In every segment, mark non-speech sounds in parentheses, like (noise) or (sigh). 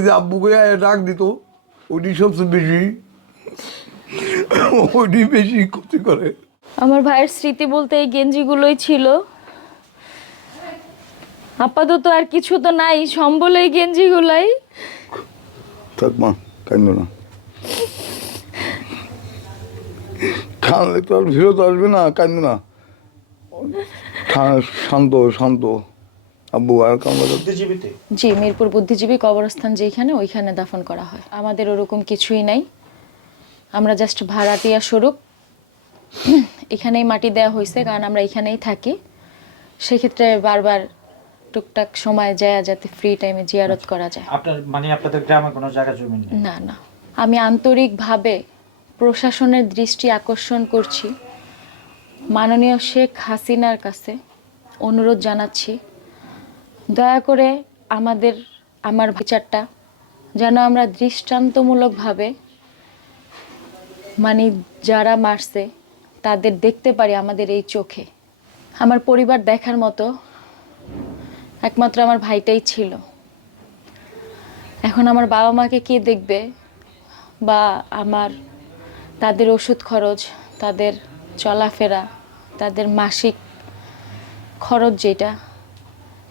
ওই যে আব্বুকে ডাক দিত ওইটি সবচেয়ে বেশি ওইটি বেশি ক্ষতি করে। আমার ভাইয়ের স্মৃতি বলতে এই গেঞ্জিগুলোই ছিল। আপাতত আর কিছু তো নাই সম্বল এই গেঞ্জিগুলাই। থাক মা কান্দ না। কানলে তো আর ফেরত আসবে না কান্দ না। শান্ত শান্ত। আব্বু আর বুদ্ধিজীবীতে? জি মিরপুর বুদ্ধিজীবী কবরস্থান যেখানে ওইখানে দাফন করা হয়। আমাদের ওরকম কিছুই নাই। আমরা জাস্ট ভাড়াটিয়া স্বরূপ। এখানেই মাটি দেওয়া হয়েছে কারণ আমরা এখানেই থাকি। সেক্ষেত্রে বারবার টুকটাক সময় যায় যাতে ফ্রি টাইমে জিয়ারত করা যায়। আপনার মানে আপনাদের গ্রামে কোনো জায়গা জমি নেই? না না। আমি আন্তরিকভাবে প্রশাসনের দৃষ্টি আকর্ষণ করছি। মাননীয় শেখ হাসিনার কাছে অনুরোধ জানাচ্ছি দয়া করে আমাদের, আমার বিচারটা যেন আমরা দৃষ্টান্তমূলকভাবে মানে যারা মারছে, তাদের দেখতে পারি আমাদের এই চোখে। আমার পরিবার দেখার মতো একমাত্র আমার ভাইটাই ছিল। এখন আমার বাবা মাকে কে দেখবে? বা আমার, তাদের ওষুধ খরচ, তাদের চলাফেরা, তাদের মাসিক খরচ যেটা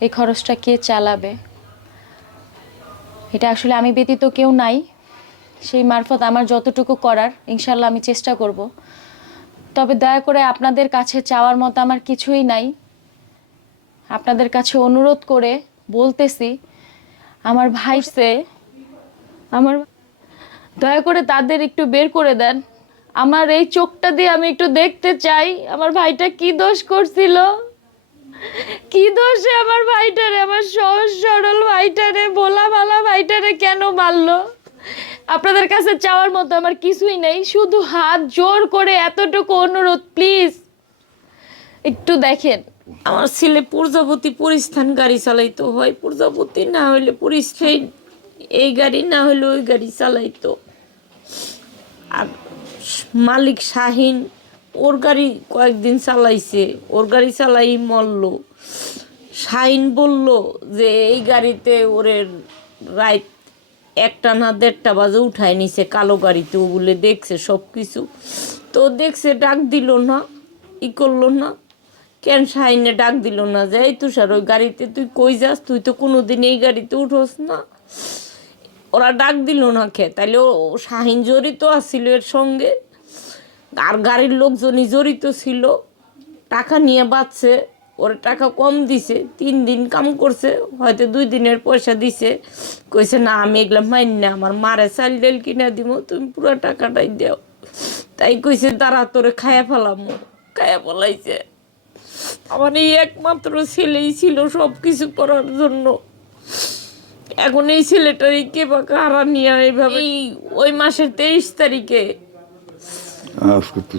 এই খরচটা কে চালাবে? এটা আসলে আমি ব্যতীত কেউ নাই। সেই মারফত আমার যতটুকু করার ইনশাল্লাহ আমি চেষ্টা করব। তবে দয়া করে আপনাদের কাছে চাওয়ার মতো আমার কিছুই নাই। আপনাদের কাছে অনুরোধ করে বলতেছি, আমার ভাইসে আমার দয়া করে তাদের একটু বের করে দেন। আমার এই চোখটা দিয়ে আমি একটু দেখতে চাই, আমার ভাইটা কি দোষ করছিল? কি দোষে আমার ভাইটারে? আমার সহজ, সরল ভাইটারে ভোলা ভালা ভাইটারে কেন মারলো? আপনাদের কাছে চাওয়ার মতো আমার কিছুই নেই, শুধু হাত জোর করে এতটুকু অনুরোধ, প্লিজ। একটু দেখেন। আমার ছেলে প্রজাপতি পরিস্থান গাড়ি চালাইতো, হয় প্রজাপতি, না হইলে পরিস্থান, এই গাড়ি, না হইলে ওই গাড়ি চালাইতো। আর মালিক শাহিন ওর গাড়ি কয়েকদিন চালাইছে, ওর গাড়ি চালাই মরল। শাইন বলল যে, এই গাড়িতে ওরে রাত একটা না দেড়টা বাজে উঠায় নিছে, কালো গাড়িতে ও বলে দেখছে সব কিছু তো দেখছে, ডাক দিল না, ই করল না। কেন শাইনে ডাক দিল না? যে, এই তুষার, ওই গাড়িতে তুই কই যাস? তুই তো কোনোদিন এই গাড়িতে উঠোস না। ওরা ডাক দিল না খে তাহলে ও শাহিন জড়িত আসছিল এর সঙ্গে। আর গাড়ির লোকজনই জড়িত ছিল। টাকা নিয়ে বাঁচছে, ওর টাকা কম দিছে, তিন দিন কাম করছে, হয়তো দুই দিনের পয়সা দিছে। কইছে, না, আমি এগুলো মাইন না, আমার মারে চাল ডাল কিনে দিব তুমি পুরো টাকাটাই দাও। তাই কইছে, দাঁড়া, তোরে খায়া ফেলাম। খায়া ফেলাইছে। আমার এই একমাত্র ছেলেই ছিল সব কিছু করার জন্য। এখন এই ছেলেটারই কে বা কারা নিয়ে এইভাবে ওই মাসের তেইশ তারিখে আজকে তো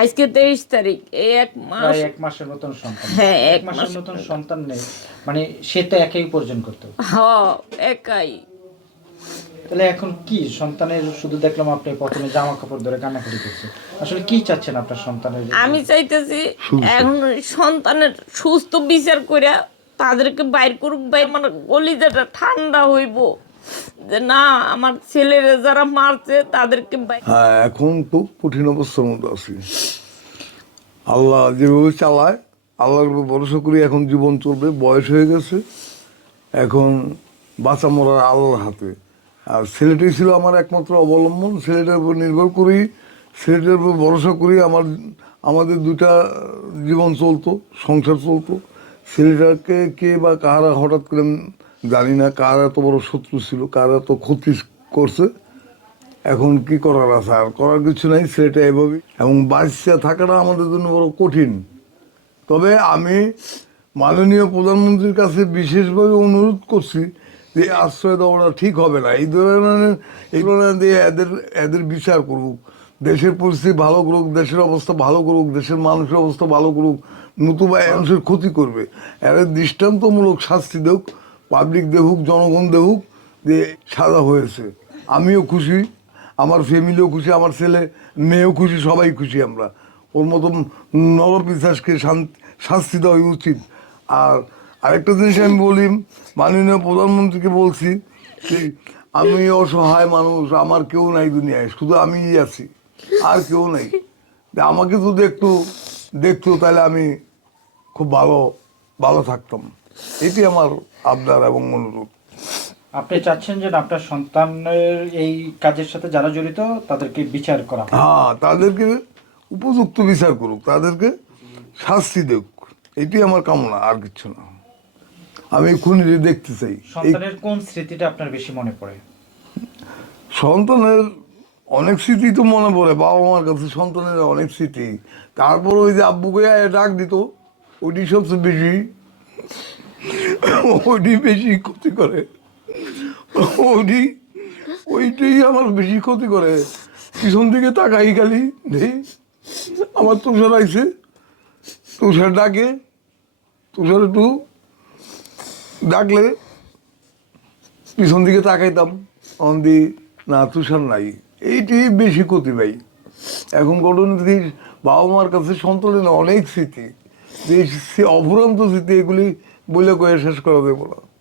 আজকে তেইশ তারিখ এই এক মাস এক মাসের মতন সন্তান। হ্যাঁ, এক মাসের মতন সন্তান নেই। মানে সে তো একাই উপার্জন করতো। হ একাই। তাহলে এখন কি? সন্তানের শুধু দেখলাম আপনি প্রথমে জামা কাপড় ধরে কান্নাকাটি করছে। আসলে কি চাচ্ছেন আপনার সন্তানের? আমি চাইতেছি এখন সন্তানের সুস্থ বিচার করে তাদেরকে বাইর করুক বাইর মানে গলিজাটা ঠান্ডা হইব। যে না, আমার ছেলেরা যারা মারছে, তাদেরকে হ্যাঁ এখন তো কঠিন অবস্থার মধ্যে আছি। আল্লাহ যেভাবে চালায়, আল্লাহর ভরসা করি এখন জীবন চলবে, বয়স হয়ে গেছে। এখন বাঁচা মরার আল্লাহর হাতে। আর ছেলেটাই ছিল আমার একমাত্র অবলম্বন। ছেলেটার উপর নির্ভর করি, ছেলেটার উপর ভরসা করি, আমার, আমাদের দুটা জীবন চলতো, সংসার চলতো। ছেলেটাকে কে বা কারা হঠাৎ করে জানি না কার এত বড় শত্রু ছিল, কার এত ক্ষতি করছে। এখন কি করার আছে? আর করার কিছু নাই, সেটা এভাবেই। এবং বাচ্চা থাকাটা আমাদের জন্য বড় কঠিন। তবে আমি মাননীয় প্রধানমন্ত্রীর কাছে বিশেষভাবে অনুরোধ করছি যে আশ্রয় দেওয়াটা ঠিক হবে না। এই ধরনের এই ধরনের দিয়ে এদের এদের বিচার করুক দেশের পরিস্থিতি ভালো করুক, দেশের অবস্থা ভালো করুক, দেশের মানুষের অবস্থা ভালো করুক, নতুবা মানুষের ক্ষতি করবে। এদের দৃষ্টান্তমূলক শাস্তি দেউক। পাবলিক দেখুক জনগণ দেখুক যে সাজা হয়েছে। আমিও খুশি, আমার ফ্যামিলিও খুশি, আমার ছেলে মেয়েও খুশি, সবাই খুশি আমরা। ওর মতন নরপিশাসকে শাস্তি দেওয়া উচিত। আর আরেকটা জিনিস আমি বলি, মাননীয় প্রধানমন্ত্রীকে বলছি যে, আমি অসহায় মানুষ, আমার কেউ নাই দুনিয়ায়, শুধু আমিই আছি, আর কেউ নাই। আমাকে যদি একটু দেখতো, তাহলে আমি খুব ভালো ভালো থাকতাম। এটি আমার আবদার এবং অনুরোধ। আপনি চাচ্ছেন যে আপনার সন্তানের এই কাজের সাথে যারা জড়িত তাদেরকে বিচার করা হ্যাঁ তাদেরকে উপযুক্ত বিচার করুক তাদেরকে শাস্তি দেখ এটি আমার কামনা আর কিছু না। আমি খুনিরে দেখতে চাই সন্তানের কোন স্মৃতিটা আপনার বেশি মনে পড়ে? সন্তানের অনেক স্মৃতি তো মনে পড়ে বাবা মার কাছে সন্তানের অনেক স্মৃতি। তারপর ওই যে আব্বুকে ডাক দিত ওইটি সবচেয়ে বেশি (coughs) ওইটি বেশি ক্ষতি করে। ওইটি ওইটাই আমার বেশি ক্ষতি করে। পিছন দিকে তাকাই খালি, দেই, আমার তুষার আইছে, তুষার ডাকে, তুষার একটু ডাকলে পিছন দিকে তাকাইতাম। অন্দি না, তুষার নাই। এইটি বেশি ক্ষতি ভাই। এখন ঘটনা দেখিস বাবা মার কাছে সন্তানের অনেক স্মৃতি। যে অফুরন্ত স্মৃতি, এগুলি বলে কয়ে শেষ করে দেবো না।